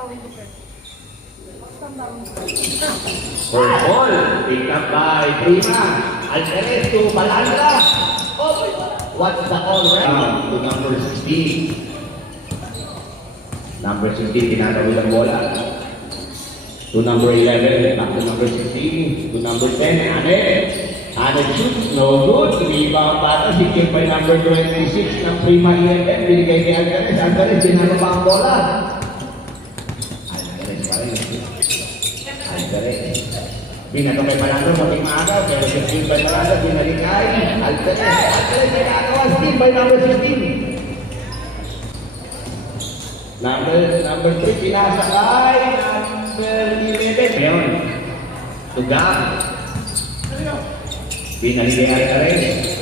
For ball, picked up by Prima. Alvarez to Balandra. Oh, what's the all round to number 16? Number 16, tinatawid ang bola. To number 11, back to number 16. To number 10, Anet. Anet shoots, no good. Rebound bata, sikip by number 26 ng Prima EFM. Binigay kay Alvarez. Alvarez, dinalo pa ang bola. Alvarez pa rin. Alvarez. Binato kay Malandro, mating maaga. Pero 16 by Malandro, binalikay. Alvarez. Alvarez, ginagawa. Steam by number 16. Number 3, pinasakay. Number 11. Ngayon, Tugam. Binaligay Alvarez.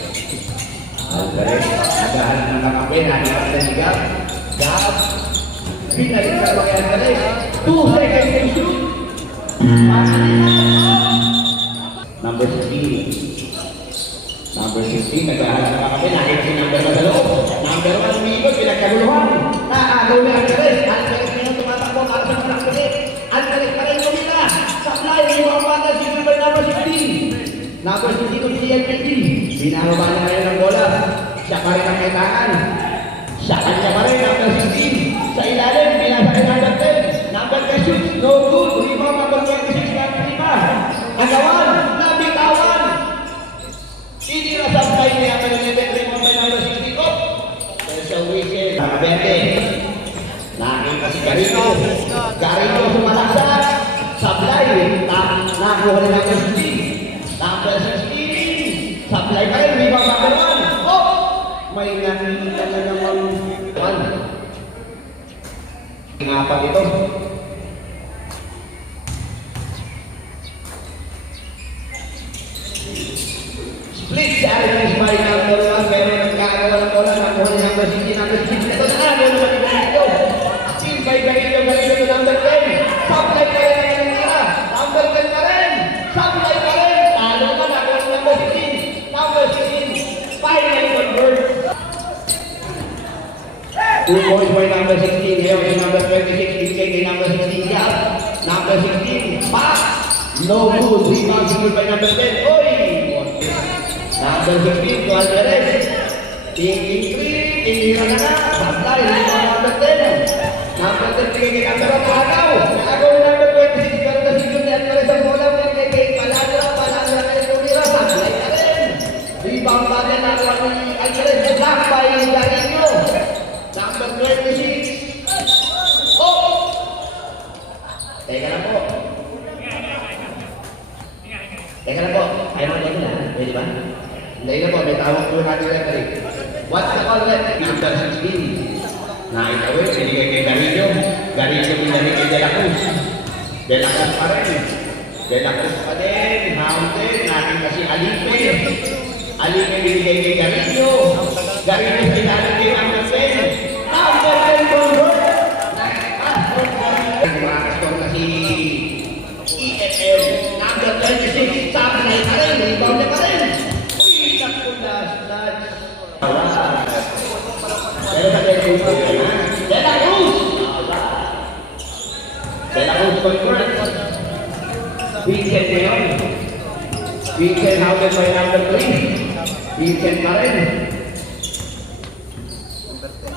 Alvarez, nagahan ng kakapin. Hanipan na ni Gab. Gab. Binaligay pa kay Alvarez. 2 seconds to shoot. Number 16. Number 16, nagahan ng kakapin. Nakita si number 1 sa loob. Number 1 umiikot, pinagkaguluhan. Naagaw ni Alvarez. Alvarez ngayon tumatakbo para sa mga kakapin. Alvarez pa rin kumita. Supply, yung mga panda, si number 16. Number 16 to CLPD. Binababa na ngayon ng bola. Siya pa rin ang kailangan. Siya kanya pa rin, number 16. Sa ilalim, binasa kay number 10. Number 10 shoots, no good. Rebound number 26 ng Prima. Agawan, nabitawan. Hindi na supply niya ang nilibet rebound by number 16 ko. Special wicket. Nakabente. Nakita si Garino. Garino sumalaksak. Supply. Nakuha na number 16. Number 16. Supply pa rin. Rebound number 1. Oh! May nakita na naman 1. Ngapat ito. Split challenge by number 1. Pero nagkakawa ng bola. Nakuha ni number 16. Number 16. Ito na. Ano naman yung Garino? Steal by Garino. Garino to number 10. Supply pa rin ang nangyara. Number 10 pa rin. Supply pa rin. Talo na. Nakuha ni number 16. Number 16. Final convert. 2 points by number 16. Here is number 26. Bigay kay number 16. Gap. Number 16. Back. No good. Rebound single by number 10. Oy! Number 15. To Alvarez. Thinking 3. Tinira na. Supply. Rebound number 10. Number 10. Bigay kay number 1. Agaw. Agaw number 26. Pero na single ni Alvarez ang bola. Bigay kay Palandra. Palandra na yung tumira. Supply na rin. Rebound pa rin. Nakuha ni Alvarez. Block by Garino. Number 26. Oh! Teka lang po. Teka lang po. Ayaw mo na. Pwede ba? Hindi na po. May tawag po natin referee. What's the call referee? Number 16. Nakitawin. Binigay kay Garino. Garino binigay kay De La Cruz. De La Cruz pa rin. De La Cruz pa din. Mountain. Nakita si Alipe. Alipe binigay kay Garino. Garino sinabi kay number 10. Number 10 convert. Makakastor na si EFL. Number 26. Supply pa rin. Rebound niya pa rin. Uy, nakulas. Pero sa De La Cruz. De La Cruz. De La Cruz convert. Weekend ngayon. Weekend houses by number 3. Weekend pa rin.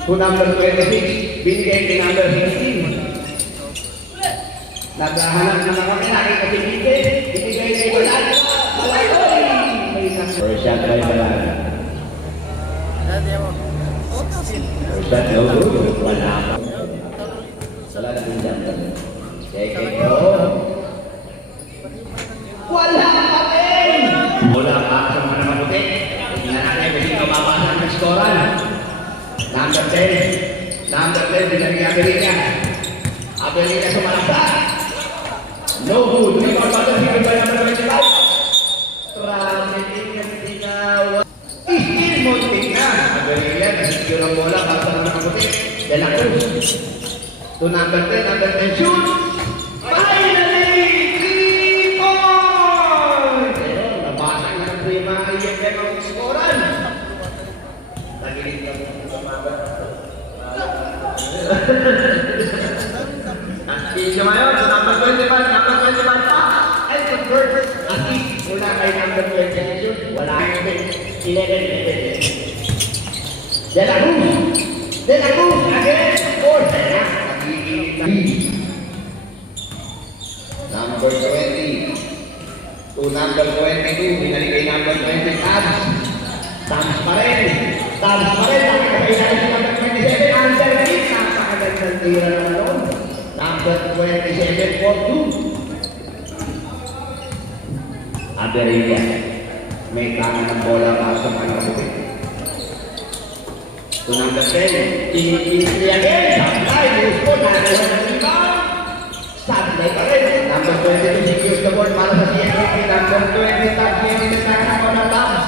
To number 26, binigay kay number 16. Naghahanap na kami, nakita si Bigay. Binigay kay Balandra. First shot by Balandra. First shot, no good. Wala pa. Wala na din dyan. Second throw. Wala pa din! Wala pa sa mga namabuti. Tingnan natin kung sino mabasa ng skoran. Number 10. Number 10, binagay Abelina. Abelina sumalaksak. No good. Rebound pa rin by number 25. Trafficking na binawa. Istil mo tingnan. Abelina, nasisyo ng bola para sa mga nakaputi. De La Cruz. To number 10, number 10 shoot. Finally! 3 points! Pero nabasa na ng Prima EFM ang skoran. Nagilig ka mo. Ang Mayor, sa number 25 pa. And the first assist mula kay number 20. Wala yung 11. De La Cruz again, fourth. Number 20 to number 22, binalik kay number 20, Tabs pa rin, nakakailangan si number 27, under 8, napakagandang tira naman doon. Number 27, 4-2. Aderia, may tangan ng bola para sa panabuhin. To number 10, Kinitli again, Sablay, Gusto, nakakuha ng rebound. Sablay pa rin. Number 22, secures the ball para sa CFP. Number 20, Tabs, yung nakakuha ng Tabs.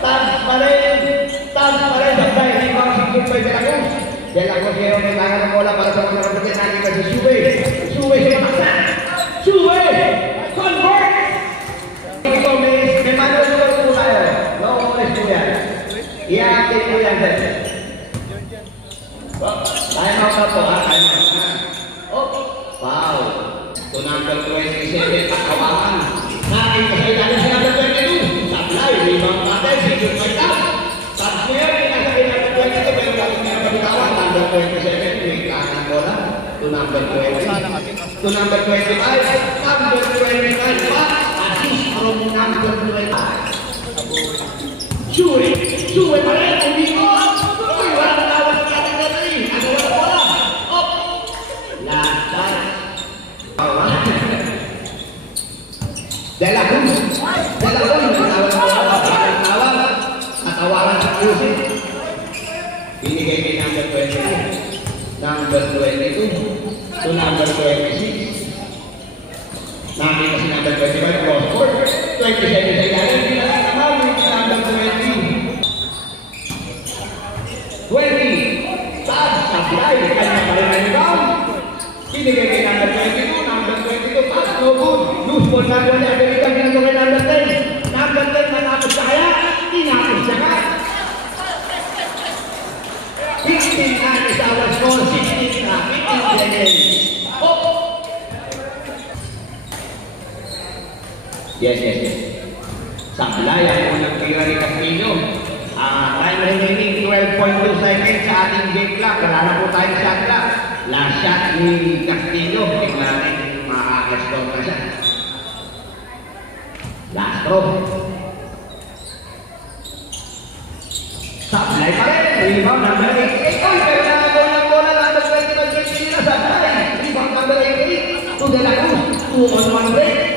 Tabs pa rin, Sablay, rebound, secure pa De La Cruz. De La Cruz, yung nakakuha ng bola para sa mga kapatid natin kasi Sube sa maksa. Sube! Convert! Ito, may manual po tayo. No oras po yan. I-update po yan, sir. Time out na po, ha? Time out na. Oh, foul. To number 27, pakawakan. Nakita sa ilalim si number 22. Sablay, rebound natin, secure by Tabs. Tabs mo yan, nasa number 22, pero bakit meron kabitawan? Number 27, may kanan bola. To number 20. To number 25, number 25 pa. Assist from number 25. Sure pa rin, umikot! Uy, walang tawag sa ating natin. Ano wala bola? Up! Last time. De La Cruz, natawaran sa Cruz. Binigay kay number 22. Number 22 to number 26. Nakita si number 25, cross court. 27 sa ilalim, pinakakamawi si number 20. 20, Tabs, Sablay, kanya pa rin ang rebound. Binigay kay number 22, pass, no good. Loose ball na doon niya, pero ito ginagawa kay number 10. Number 10, natapos siya kaya, tinapos siya ka. 15 na is our score, 16 na, 15 again. Oh! Yes. Sablay, ang unang tira ni Castillo. Time remaining 12.2 seconds sa ating game clock. Wala na po tayong shot clock. Last shot ni Castillo. Tingnan natin kung makakastone na siya. Last throw. Sablay pa rin. Rebound number 8. Pero nakakuha ng bola number 25. Sablay. Rebound number 8. To De La Cruz. 2-on-1 break.